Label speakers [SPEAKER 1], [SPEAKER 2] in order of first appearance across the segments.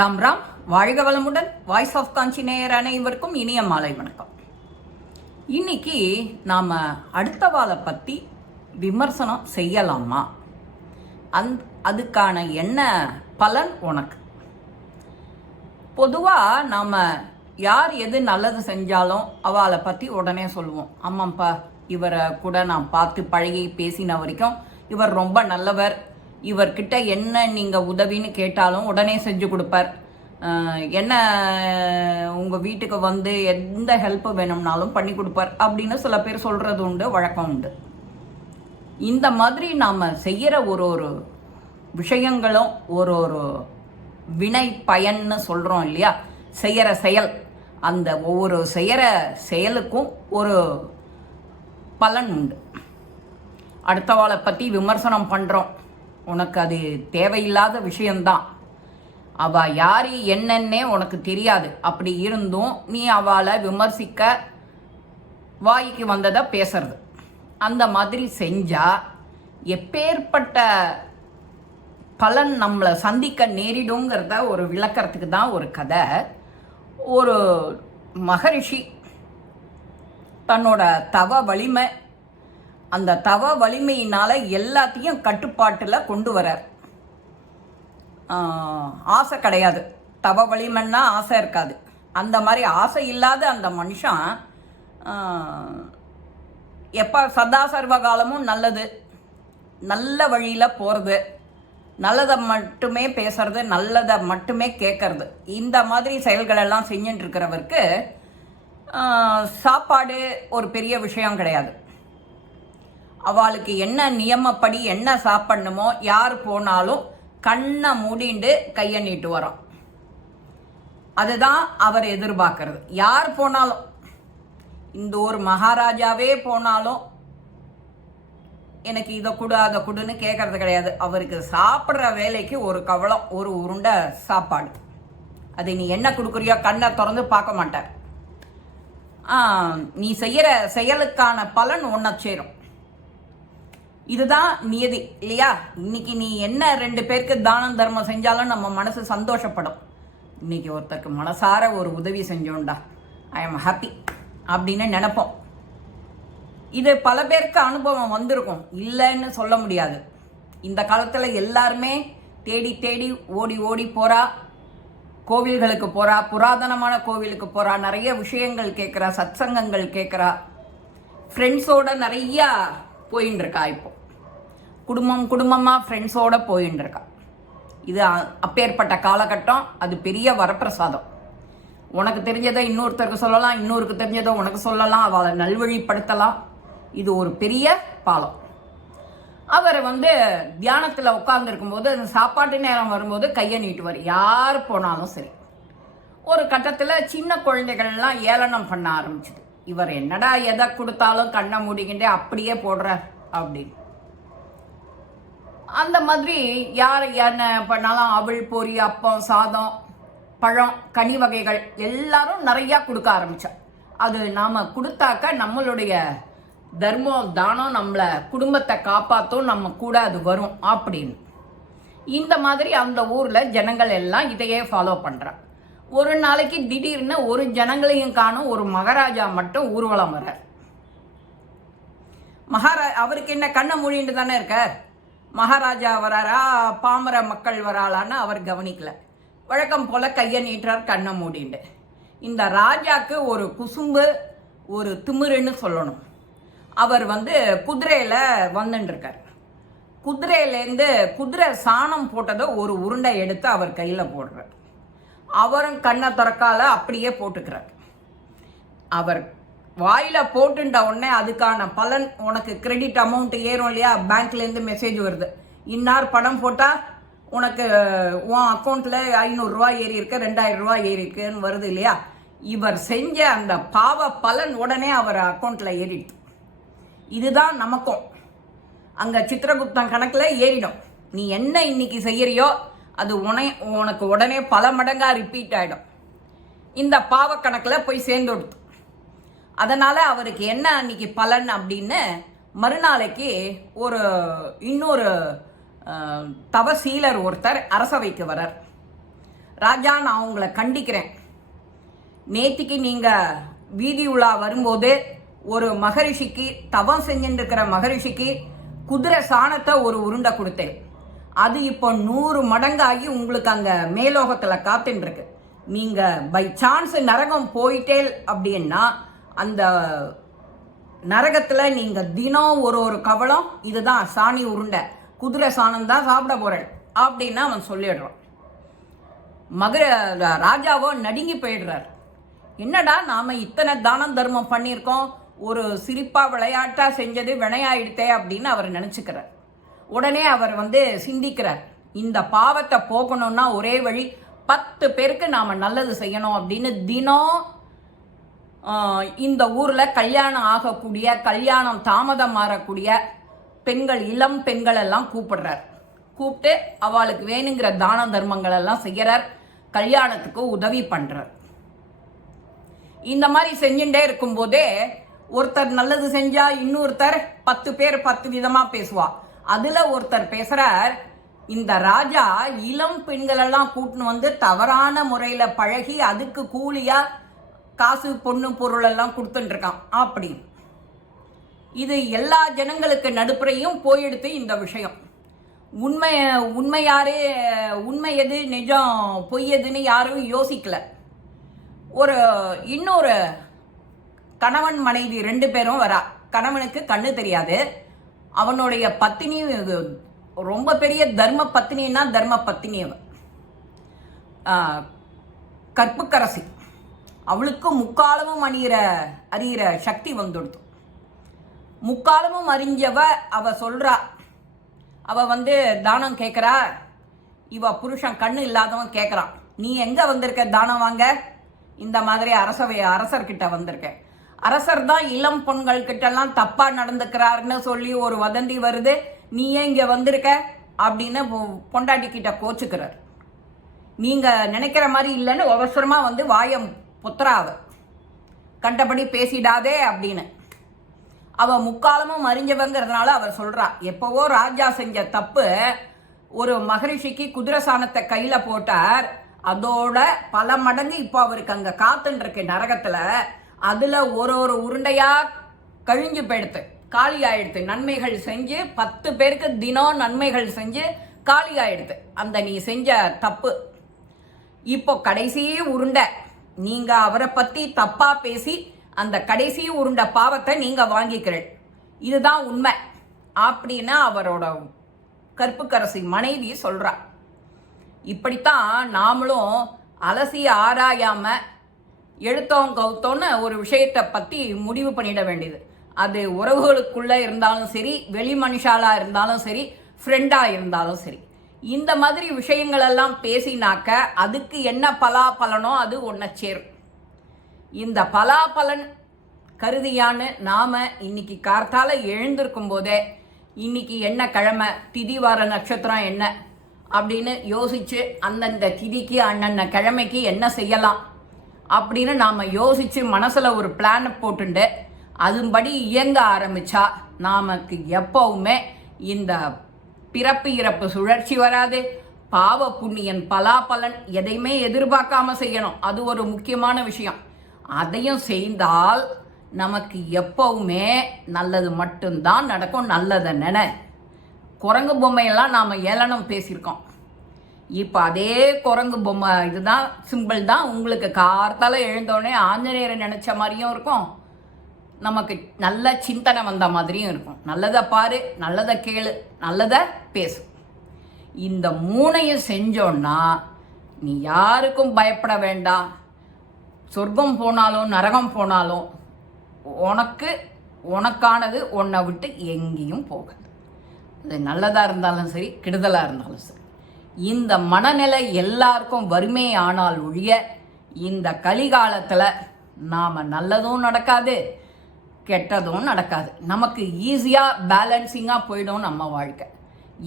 [SPEAKER 1] ராம் ராம் வாழ்க வளமுடன் voice of காஞ்சி நேயர் அனைவருக்கும் இனிய மாலை வணக்கம். இன்னைக்கு நாம் அடுத்த வாழை பற்றி விமர்சனம் செய்யலாமா? அந் அதுக்கான என்ன பலன் உனக்கு? பொதுவாக நாம் யார் எது நல்லது செஞ்சாலும் அவளை பற்றி உடனே சொல்லுவோம். ஆமாம்ப்பா இவரை கூட நான் பார்த்து பழகி பேசின வரைக்கும் இவர் ரொம்ப நல்லவர் இவர்கிட்ட என்ன நீங்கள் உதவின்னு கேட்டாலும் உடனே செஞ்சு கொடுப்பார். என்ன உங்கள் வீட்டுக்கு வந்து எந்த ஹெல்ப் வேணும்னாலும் பண்ணி கொடுப்பார் அப்படின்னு சில பேர் சொல்கிறது உண்டு வழக்கம் உண்டு. இந்த மாதிரி நாம் செய்கிற ஒரு ஒரு விஷயங்களும் ஒரு ஒரு வினை பயன்னு சொல்கிறோம் இல்லையா? செய்கிற செயல். அந்த ஒவ்வொரு செய்கிற செயலுக்கும் ஒரு பலன் உண்டு. அடுத்தவாளை பற்றி விமர்சனம் பண்ணுறோம் உனக்கு அது தேவையில்லாத விஷயந்தான். அவ யாரு என்னன்னே உனக்கு தெரியாது. அப்படி இருந்தும் நீ அவளை விமர்சிக்க வாய்க்கு வந்ததை பேசுறது. அந்த மாதிரி செஞ்சா எப்பேற்பட்ட பலன் நம்மளை சந்திக்க நேரிடுங்கிறத ஒரு விளக்கறதுக்கு தான் ஒரு கதை. ஒரு மகரிஷி தன்னோட தவ வலிமை அந்த தவ வலிமையினால எல்லாத்தையும் கட்டுப்பாட்டில் கொண்டு வரார். ஆசை கிடையாது. தவ வலிமைன்னா ஆசை இருக்காது. அந்த மாதிரி ஆசை இல்லாத அந்த மனுஷன் எப்போ சதா சர்வ காலமும் நல்லது. நல்ல வழியில் போகிறது நல்லதை மட்டுமே பேசுறது நல்லதை மட்டுமே கேட்கறது இந்த மாதிரி செயல்களெல்லாம் செஞ்சுட்டு இருக்கிறவருக்கு சாப்பாடு ஒரு பெரிய விஷயம் கிடையாது. அவளுக்கு என்ன நியமப்படி என்ன சாப்பிடணுமோ யார் போனாலும் கண்ணை மூடிண்டு கையை நீட்டு வரோம். அதுதான் அவர் எதிர்பார்க்கறது. யார் போனாலும் இந்த ஒரு மகாராஜாவே போனாலும் எனக்கு இதை கொடு அதை கொடுன்னு கேட்கறது கிடையாது. அவருக்கு சாப்பிட்ற வேலைக்கு ஒரு கவலம் ஒரு உருண்டை சாப்பாடு. அது நீ என்ன கொடுக்குறியோ கண்ணை திறந்து பார்க்க மாட்டார். நீ செய்யற செயலுக்கான பலன் ஒன்றை சேரும். இதுதான் நியதி இல்லையா? இன்னைக்கு நீ என்ன ரெண்டு பேருக்கு தானம் தர்மம் செஞ்சாலும் நம்ம மனசு சந்தோஷப்படும். இன்னைக்கு ஒருத்தருக்கு மனசார ஒரு உதவி செஞ்சோண்டா ஐ எம் ஹாப்பி அப்படின்னு நினைப்போம். இது பல பேருக்கு அனுபவம் வந்திருக்கும். இல்லைன்னு சொல்ல முடியாது. இந்த காலத்தில் எல்லாருமே தேடி தேடி ஓடி ஓடி போறா. கோவில்களுக்கு போறா புராதனமான கோவிலுக்கு போறா நிறைய விஷயங்கள் கேட்குறா சத்சங்கங்கள் கேட்குறா ஃப்ரெண்ட்ஸோட நிறையா போயின்னு இருக்கா இப்போ. குடும்பம் குடும்பமாக ஃப்ரெண்ட்ஸோடு போயின்னு இருக்கா இது அப்பேற்பட்ட காலகட்டம் அது பெரிய வரப்பிரசாதம். உனக்கு தெரிஞ்சதை இன்னொருத்தருக்கு சொல்லலாம் இன்னொருக்கு தெரிஞ்சதை உனக்கு சொல்லலாம் அவளை நல்வழிப்படுத்தலாம். இது ஒரு பெரிய பாலம். அவர் வந்து தியானத்தில் உட்கார்ந்துருக்கும்போது அந்த சாப்பாட்டு நேரம் வரும்போது கையை நீட்டுவார். யார் போனாலும் சரி. ஒரு கட்டத்தில் சின்ன குழந்தைகள்லாம் ஏளனம் பண்ண ஆரம்பிச்சுது. இவர் என்னடா எதை கொடுத்தாலும் கண்ணை மூடிக்கிட்டே அப்படியே போடுறார் அப்படின்னு. அந்த மாதிரி யார் என்ன பண்ணாலும் அவள் பொறி அப்பம் சாதம் பழம் கனி வகைகள் எல்லாரும் நிறையா கொடுக்க ஆரம்பித்தோம் அது நாம் கொடுத்தாக்க நம்மளுடைய தர்மம் தானம் நம்மளை குடும்பத்தை காப்பாற்றும் நம்ம கூட அது வரும் அப்படின்னு. இந்த மாதிரி அந்த ஊரில் ஜனங்கள் எல்லாம் இதையே ஃபாலோ பண்ணுறான் ஒரு நாளைக்கு திடீர்னு ஒரு ஜனங்களையும் காணும் ஒரு மகாராஜா மட்டும் ஊர்வலம் வர்றார். மகாரா அவருக்கு என்ன கண்ணை மூடிட்டு தானே இருக்கார்? மகாராஜா வராரா பாமர மக்கள் வராளான்னு அவர் கவனிக்கல. வழக்கம் போல கையை நீட்டுறார் கண்ணை மூடிண்டு. இந்த ராஜாக்கு ஒரு குசும்பு ஒரு திமிருன்னு சொல்லணும். அவர் வந்து குதிரையில் வந்துட்டுருக்கார் குதிரையிலேருந்து குதிரை சாணம் போட்டதை ஒரு உருண்டை எடுத்து அவர் கையில் போடுறார். அவரும் கண்ணை திறக்கால அப்படியே போட்டுக்கிறார். அவர் வாயில் போட்டுட்ட உடனே அதுக்கான பலன் உனக்கு கிரெடிட் அமௌண்ட் ஏறும் இல்லையா? பேங்க்லேருந்து மெசேஜ் வருது. இன்னார் படம் போட்டால் உனக்கு உன் அக்கௌண்ட்டில் ஐநூறுரூவா ஏறி இருக்கு ரெண்டாயிரம் ரூபா ஏறி இருக்குன்னு வருது இல்லையா? இவர் செஞ்ச அந்த பாவ பலன் உடனே அவர் அக்கௌண்ட்டில் ஏறிடுது. இதுதான் நமக்கும். அங்கே சித்திரகுப்தன் கணக்கில் ஏறிடும். நீ என்ன இன்னைக்கு செய்கிறியோ அது உன உனக்கு உடனே பல மடங்காக ரிப்பீட் ஆகிடும் இந்த பாவக்கணக்கில் போய் சேர்ந்து கொடுத்து. அதனால் அவருக்கு என்ன அன்னைக்கு பலன் அப்படின்னு மறுநாளைக்கு ஒரு இன்னொரு தவசீலர் ஒருத்தர் அரசவைக்கு வரார் ராஜா நான் உங்களை கண்டிக்கிறேன். நேத்திக்கு நீங்கள் வீதி உலா வரும்போது ஒரு மகரிஷிக்கு தவம் செஞ்சுட்டு இருக்கிற மகரிஷிக்கு குதிரை சாணத்தை ஒரு உருண்டை கொடுத்தேன். அது இப்போ நூறு மடங்காகி உங்களுக்கு அங்கே மேலோகத்தில் காத்துன்னு இருக்கு பை சான்ஸ் நரகம் போயிட்டேல் அப்படின்னா அந்த நரகத்தில் நீங்கள் தினம் ஒரு ஒரு கவலம் இதுதான் சாணி உருண்டை. குதிரை சாணம் தான் சாப்பிட போகிறேன் அப்படின்னு அவன் சொல்லிடுறான். மகர ராஜாவோ நடுங்கி போயிடுறார். என்னடா நாம் இத்தனை தானம் தர்மம் பண்ணியிருக்கோம்? ஒரு சிரிப்பாக விளையாட்டாக செஞ்சது வினையாயிடுத்தே அப்படின்னு அவர் நினச்சிக்கிறார். உடனே அவர் வந்து சிந்திக்கிறார். இந்த பாவத்தை போகணும்னா ஒரே வழி பத்து பேருக்கு நாம் நல்லது செய்யணும் அப்படின்னு தினம் இந்த ஊரில் கல்யாணம் ஆகக்கூடிய கல்யாணம் தாமதம் மாறக்கூடிய பெண்கள் இளம் பெண்கள் எல்லாம் கூப்பிடுறார். கூப்பிட்டு அவளுக்கு வேணுங்கிற தான தர்மங்கள் எல்லாம் செய்கிறார் கல்யாணத்துக்கு உதவி பண்ணுறார் இந்த மாதிரி செஞ்சுட்டே இருக்கும்போதே ஒருத்தர் நல்லது செஞ்சா இன்னொருத்தர் பத்து பேர் பத்து விதமாக பேசுவா. அதில் ஒருத்தர் பேசுகிறார் இந்த ராஜா இளம் பெண்களெல்லாம் கூட்டின்னு வந்து தவறான முறையில் பழகி அதுக்கு கூலியாக காசு பொண்ணு பொருள் எல்லாம் கொடுத்துட்டுருக்கான் அப்படி. இது எல்லா ஜனங்களுக்கு நடுப்புறையும் போயிடுத்து இந்த விஷயம். உண்மை உண்மை யாரு உண்மை எது நிஜம் பொய் எதுன்னு யாரும் யோசிக்கல. ஒரு இன்னொரு கணவன் மனைவி ரெண்டு பேரும் வரா. கணவனுக்கு கண்ணு தெரியாது. அவனுடைய பத்தினி இது ரொம்ப பெரிய தர்ம பத்தினின்னா தர்ம பத்தினி அவன். கற்புக்கரசி. அவளுக்கும் முக்காலமும் அணிகிற அறிகிற சக்தி வந்துடுத்தும். முக்காலமும் அறிஞ்சவ அவ சொல்றா அவ வந்து தானம் கேட்குறா இவ புருஷன் கண்ணு இல்லாதவன் கேட்குறான் நீ எங்க வந்திருக்க? தானம் வாங்க. இந்த மாதிரி அரசவை அரசர்கிட்ட வந்திருக்க. அரசர் தான் இளம் பொண்கள் கிட்டலாம் தப்பா நடந்துக்கிறாருன்னு சொல்லி ஒரு வதந்தி வருது. நீ ஏன் இங்க வந்திருக்க? அப்படின்னு பொ- பொண்டாட்டி கிட்ட கோச்சுக்கிறார். நீங்க நினைக்கிற மாதிரி இல்லைன்னு அவசரமா வந்து வாயம் புத்துறாவ கண்டபடி பேசிடாதே அப்படின்னு. அவ முக்காலமும் அறிஞ்சவங்கிறதுனால அவர் சொல்றா எப்பவோ ராஜா செஞ்ச தப்பு ஒரு மகரிஷிக்கு குதிரை சாணத்தை கையில போட்டார். அதோட பல மடங்கு இப்போ அவருக்கு அங்க காத்துன்னு இருக்கு நரகத்துல. அதுல ஒரு ஒரு உருண்டையா கழிஞ்சு போயிடுத்து காலி ஆயிடுத்து நன்மைகள் செஞ்சு பத்து பேருக்கு தினம் நன்மைகள் செஞ்சு காலி ஆயிடுது. அந்த நீ செஞ்ச தப்பு. இப்போ கடைசி உருண்டை. நீங்க அவரை பத்தி தப்பா பேசி அந்த கடைசி உருண்ட பாவத்தை நீங்க வாங்கிக்கிற இதுதான் உண்மை. அப்படின்னு அவரோட கற்புக்கரசி மனைவி சொல்றா. இப்படித்தான் நாமளும் அலசி ஆராயாம எழுத்தோம் கவுத்தோன்னு ஒரு விஷயத்தை பத்தி முடிவு பண்ணிட வேண்டியது. அது உறவுகளுக்குள்ள இருந்தாலும் சரி வெளி மனுஷாலா இருந்தாலும் சரி ஃப்ரெண்டா இருந்தாலும் சரி. இந்த மாதிரி விஷயங்கள் எல்லாம் பேசினாக்க அதுக்கு என்ன பலாபலனோ அது ஒன்றை சேரும். இந்த பலாபலன் கருதியான்னு நாம இன்னைக்கு கார்த்தால எழுந்திருக்கும் போதே இன்னைக்கு என்ன கிழமை திதி வார நட்சத்திரம் என்ன அப்படின்னு யோசிச்சு அந்தந்த திதிக்கு அண்ணன்ன கிழமைக்கு என்ன செய்யலாம் அப்படின்னு நாம் யோசிச்சு மனசில் ஒரு பிளானை போட்டுண்டு அதுபடி இயங்க ஆரம்பிச்சா நமக்கு எப்பவுமே இந்த பிறப்பு இறப்பு சுழற்சி வராது. பாவ புண்ணியன் பலாபலன் எதையுமே எதிர்பார்க்காம செய்யணும். அது ஒரு முக்கியமான விஷயம். அதையும் செய்தால் நமக்கு எப்பவுமே நல்லது மட்டும்தான் நடக்கும். நல்லதை நென. குரங்கு பொம்மையெல்லாம் நாம் ஏளனம் பேசியிருக்கோம். இப்போ அதே குரங்கு பொம்மை இதுதான் சிம்பிள் தான். உங்களுக்கு கார்த்தால எழுந்தோடனே ஆஞ்சநேயரை நினச்ச மாதிரியும் இருக்கும். நமக்கு நல்ல சிந்தனை வந்த மாதிரியும் இருக்கும். நல்லதை பாரு நல்லதை கேளு நல்லதை பேசு. இந்த மூணையும் செஞ்சோன்னா நீ யாருக்கும் பயப்பட வேண்டாம். சொர்க்கம் போனாலும் நரகம் போனாலும் உனக்கு உனக்கானது உன்னை விட்டு எங்கேயும் போகாது. அது நல்லதாக இருந்தாலும் சரி கெடுதலாக இருந்தாலும் சரி. இந்த மனநிலை எல்லாருக்கும் வறுமை ஆனால் ஒழிய இந்த கலிகாலத்தில் நாம் நல்லதும் நடக்காது கெட்டதும் நடக்காது. நமக்கு ஈஸியாக பேலன்சிங்காக போயிடும் நம்ம வாழ்க்கை.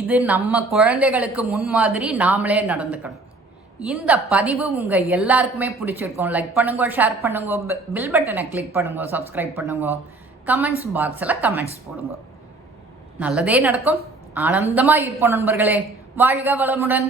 [SPEAKER 1] இது நம்ம குழந்தைகளுக்கு முன்மாதிரி நாமளே நடந்துக்கணும். இந்த பதிவு உங்கள் எல்லாருக்குமே பிடிச்சிருக்கும். லைக் பண்ணுங்க ஷேர் பண்ணுங்க பில் பட்டனை கிளிக் பண்ணுங்க சப்ஸ்கிரைப் பண்ணுங்க. கமெண்ட்ஸ் பாக்ஸில் கமெண்ட்ஸ் போடுங்க. நல்லதே நடக்கும். ஆனந்தமாக இருப்போம் நண்பர்களே. வாழ்க வளமுடன்.